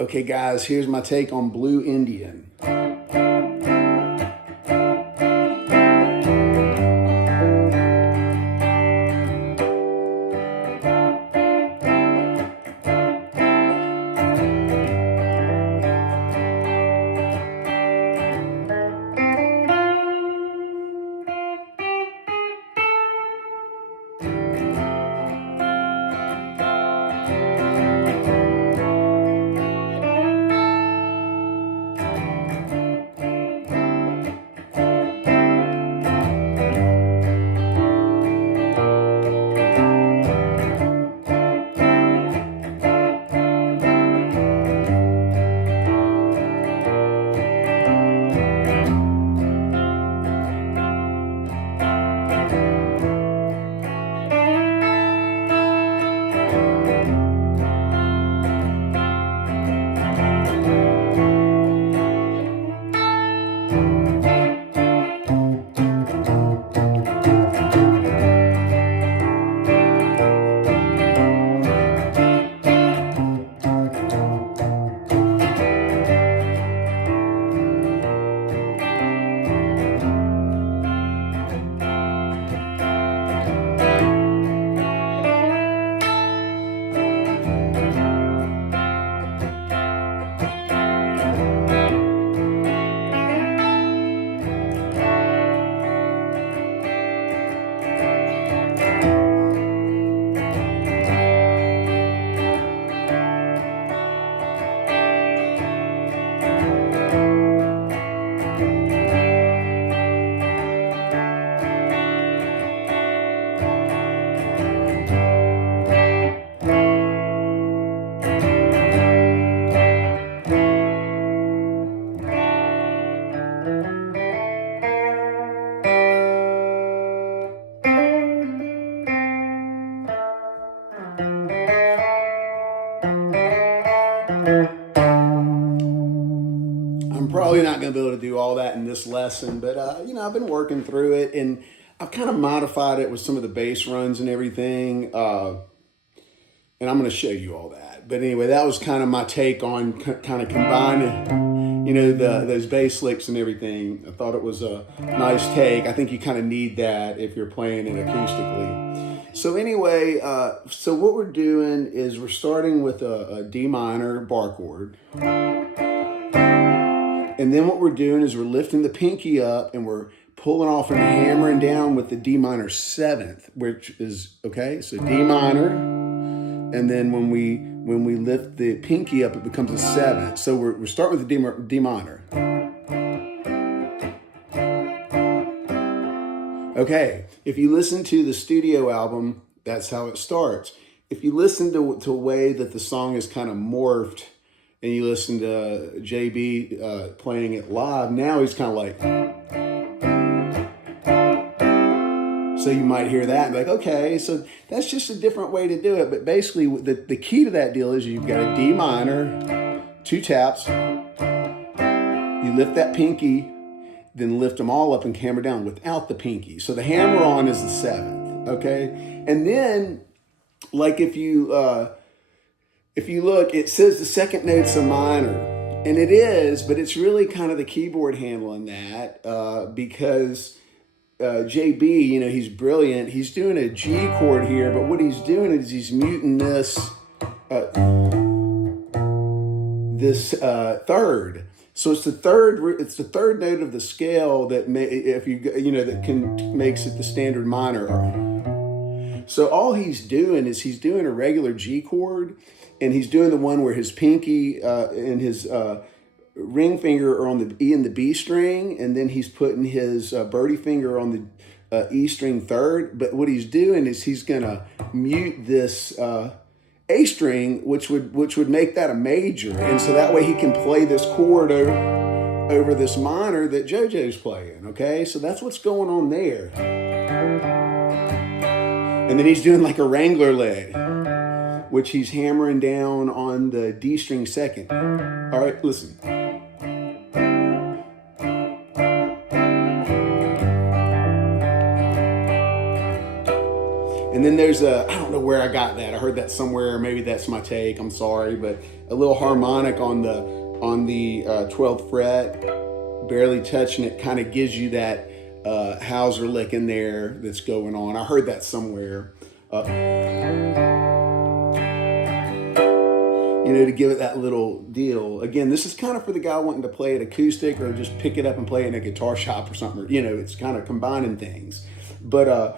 Okay, guys, here's my take on Blue Indian. I'm probably not going to be able to do all that in this lesson, but I've been working through it, and I've kind of modified it with some of the bass runs and everything, and I'm going to show you all that. But anyway, that was kind of my take on kind of combining, those bass licks and everything. I thought it was a nice take. I think you kind of need that if you're playing it acoustically. So anyway, so what we're doing is we're starting with a D minor bar chord. And then what we're doing is we're lifting the pinky up and we're pulling off and hammering down with the D minor seventh, which is, okay, so D minor. And then when we lift the pinky up, it becomes a seventh. So we're starting with the D minor. Okay, if you listen to the studio album, that's how it starts. If you listen to a way that the song is kind of morphed, and you listen to JB playing it live, now he's kind of like, so you might hear that and be like, okay, so that's just a different way to do it. But basically, the key to that deal is you've got a D minor, 2 taps, you lift that pinky, then lift them all up and hammer down without the pinky. So the hammer on is the 7th, okay? And then, like if you look, it says the second note's a minor, and it is, but it's really kind of the keyboard handling that because JB, he's brilliant. He's doing a G chord here, but what he's doing is he's muting this third. So it's the third note of the scale that makes it the standard minor. So all he's doing is he's doing a regular G chord, and he's doing the one where his pinky and his ring finger are on the E and the B string, and then he's putting his birdie finger on the E string third. But what he's doing is he's gonna mute this A string, which would make that a major, and so that way he can play this chord over this minor that JoJo's playing. Okay, so that's what's going on there. And then he's doing like a Wrangler leg, which he's hammering down on the D string second. All right, listen. And then there's a, I don't know where I got that. I heard that somewhere. Maybe that's my take. I'm sorry, but a little harmonic on the 12th fret, barely touching it, kind of gives you that Hauser lick in there that's going on. I heard that somewhere. You know, to give it that little deal. Again, this is kind of for the guy wanting to play it acoustic or just pick it up and play it in a guitar shop or something. You know, it's kind of combining things. But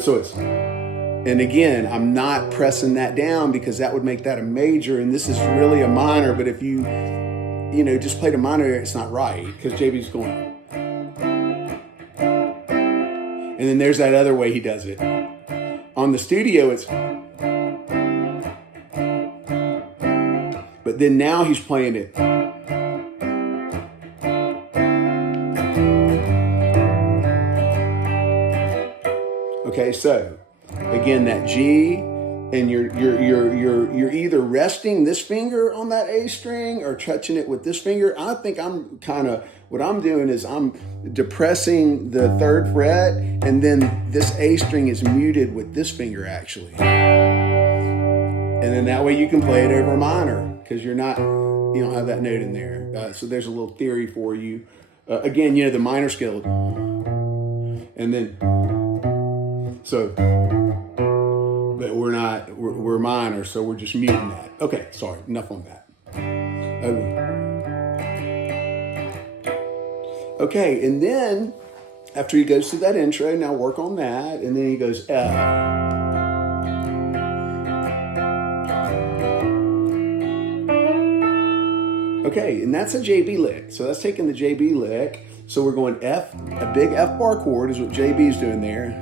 so it's, and again, I'm not pressing that down because that would make that a major, and this is really a minor. But if you know, just played a minor, it's not right because JB's going. And then there's that other way he does it. On the studio, it's. But then now he's playing it. Okay, so again, that G, and you're either resting this finger on that A string or touching it with this finger. I think I'm kind of, what I'm doing is I'm depressing the 3rd fret, and then this A string is muted with this finger actually. And then that way you can play it over a minor because you don't have that note in there. So there's a little theory for you. Again, you know, the minor scale. And then, so, but we're minor, so we're just muting that. Okay, sorry, enough on that. Okay, and then after he goes through that intro, now work on that, and then he goes F. Okay, and that's a JB lick. So that's taking the JB lick. So we're going F, a big F bar chord is what JB's doing there.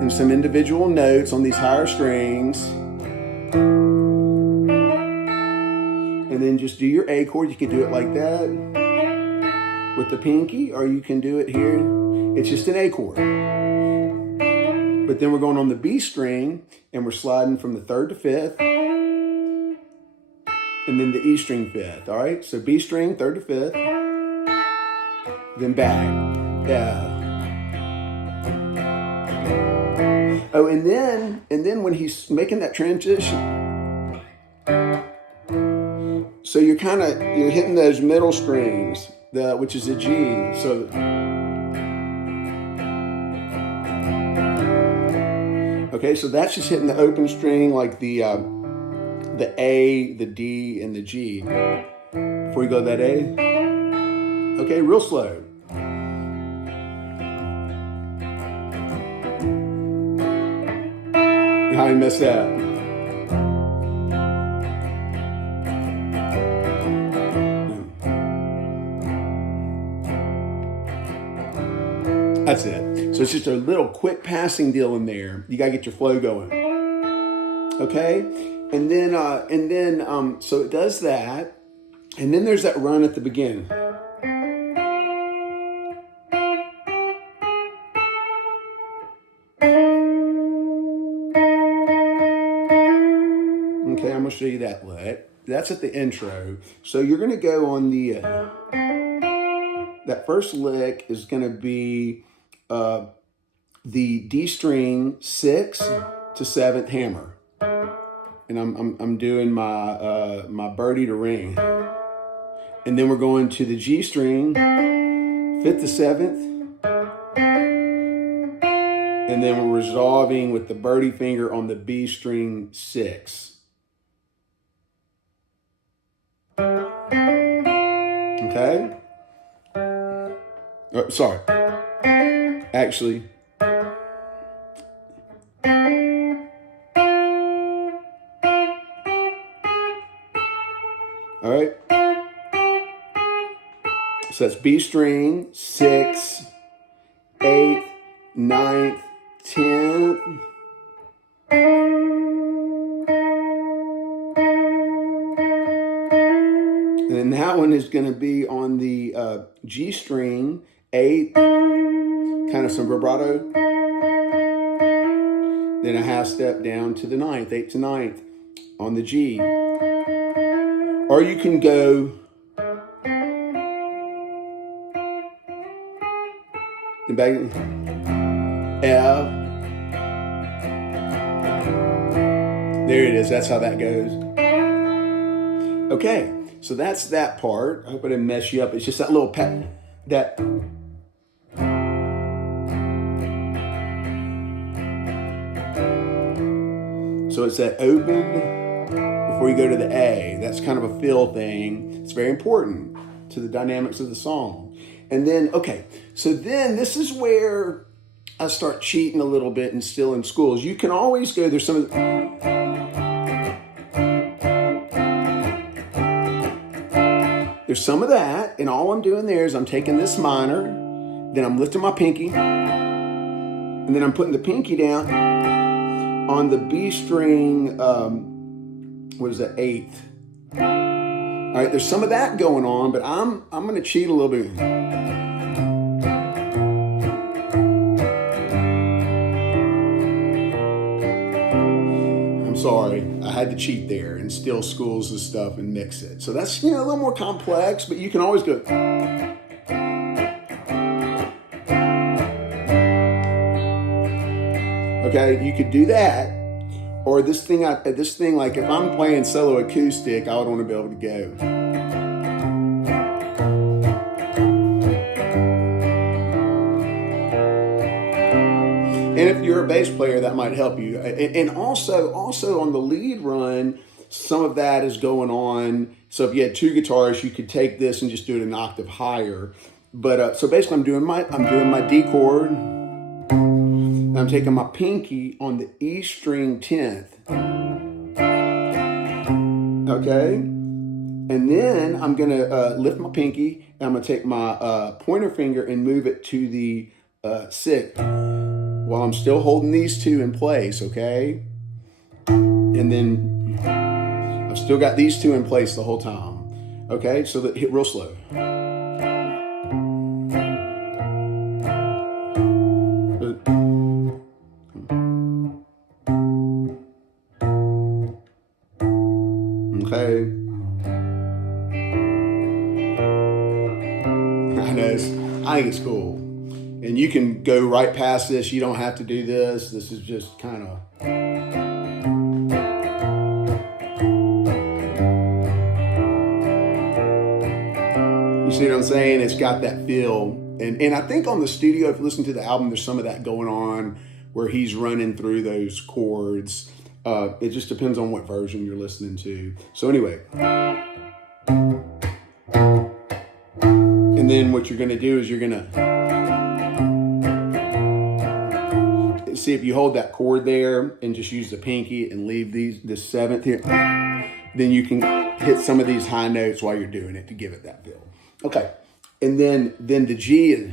And some individual notes on these higher strings. And then just do your A chord. You can do it like that with the pinky, or you can do it here. It's just an A chord. But then we're going on the B string, and we're sliding from the 3rd to 5th. And then the E string 5th, all right? So B string, 3rd to 5th, then back, F. Oh, and then when he's making that transition, so you're hitting those middle strings, which is a G. So okay, so that's just hitting the open string like the A, the D, and the G. Before you go to that A. Okay, real slow. How you missed that? That's it. So it's just a little quick passing deal in there. You gotta get your flow going. Okay? And then, so it does that. And then there's that run at the beginning. Okay, I'm gonna show you that lick. That's at the intro. So you're gonna go on the, that first lick is gonna be the D string 6 to 7th hammer. And I'm doing my birdie to ring. And then we're going to the G string, 5th to 7th. And then we're resolving with the birdie finger on the B string 6. Okay? Oh, sorry. Actually. All right. So that's B string, 6, 8, 9th, 10th. And then that one is going to be on the G string, 8, kind of some vibrato. Then a half step down to the 9th, 8 to 9th on the G. Or you can go the back, F, There it is. That's how that goes. Okay, so that's that part. I hope I didn't mess you up. It's just that little pat, that. So it's that open before you go to the A. That's kind of a fill thing. It's very important to the dynamics of the song. And then, okay, so then this is where I start cheating a little bit and still in schools. You can always go, there's some of the, there's some of that, and all I'm doing there is I'm taking this minor, then I'm lifting my pinky, and then I'm putting the pinky down on the B string, what is that, 8th. All right, there's some of that going on, but I'm gonna cheat a little bit. I'm sorry, I had to cheat there and steal schools and stuff and mix it. So that's, a little more complex, but you can always go. Okay, you could do that, or this thing, like if I'm playing solo acoustic, I would want to be able to go. And if you're a bass player, that might help you. And also on the lead run, some of that is going on. So if you had 2 guitars, you could take this and just do it an octave higher. But so basically, I'm doing my D chord. And I'm taking my pinky on the E string 10th. Okay, and then I'm gonna lift my pinky, and I'm gonna take my pointer finger and move it to the 6th. While I'm still holding these 2 in place, okay? And then I've still got these 2 in place the whole time. Okay, so that hit real slow. Okay. I think it's cool. And you can go right past this. You don't have to do this. This is just kind of... You see what I'm saying? It's got that feel. And I think on the studio, if you listen to the album, there's some of that going on where he's running through those chords. It just depends on what version you're listening to. So anyway. And then what you're going to do is you're going to... See, if you hold that chord there and just use the pinky and leave this 7th here, then you can hit some of these high notes while you're doing it to give it that feel. Okay, and then the G is...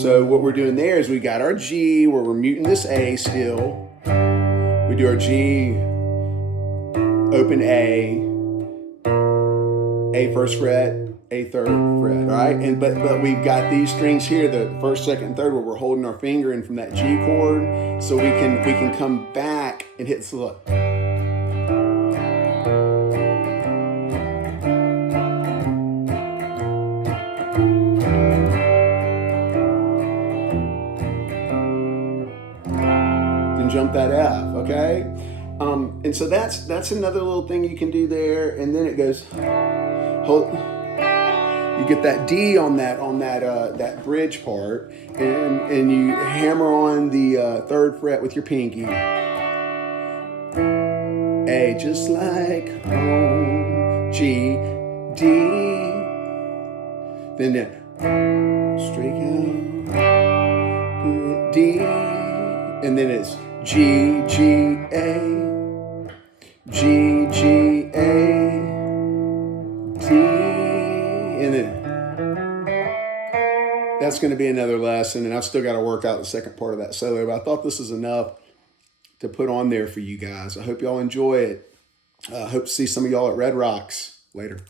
So what we're doing there is we got our G where we're muting this A still. We do our G, open A 1st fret, A 3rd fret, all right? And but we've got these strings here, the 1st, 2nd, and 3rd, where we're holding our finger in from that G chord, so we can come back and hit slow. Then jump that F, okay? And so that's another little thing you can do there, and then it goes. You get that D on that bridge part, and you hammer on the 3rd fret with your pinky. A, just like home. G, D. Then that straight out. D, and then it's G, G, A. G, G, A, D, and then that's going to be another lesson, and I've still got to work out the second part of that solo, but I thought this is enough to put on there for you guys. I hope y'all enjoy it. I hope to see some of y'all at Red Rocks later.